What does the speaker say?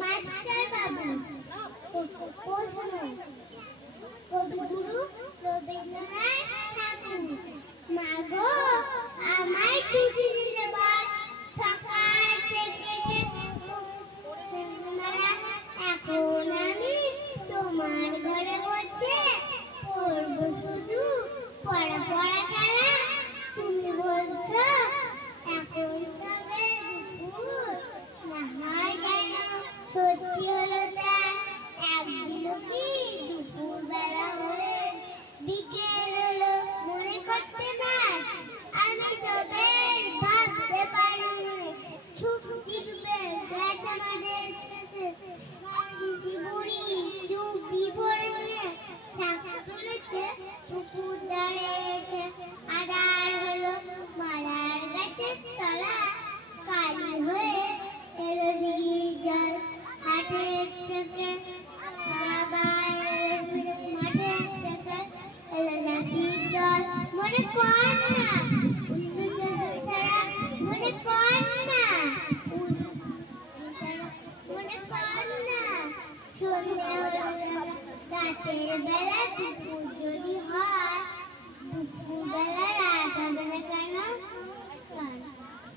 master বাবু প্রশ্ন কবিগুরু রবীন্দ্রনাথ ঠাকুর মা গো আমায় ছুটি দিলে বল সকাল থেকে এখন আমি তোমার ঘরে বসে পড়বো শুধু পড়া পড়া খেলা তুমি বলছো এখন তবে দুপুর না হয় যেন সত্যি হলো তা একদিনও কি দুপুর বেলা হলে বিকেল হলো মনে করছে না আমি তবে ভাবতে পারি ছুটি ডুবে গেছে আমাদের বুড়ি চুপি পড়ে নিয়ে শাখা তুলেছে পুকুর ধারে এসে আধার হলো মারার গাছের তলা কালি হয়ে এলো দিঘি জল হাটের থেকে মাঠের থেকে এলো নাচির দল মনে কর না উল্লু ছাড়া মনে কর না মনে কর না সন্ধে হলো রাতের বেলা দুপুর যদি হয় দুপুর বেলা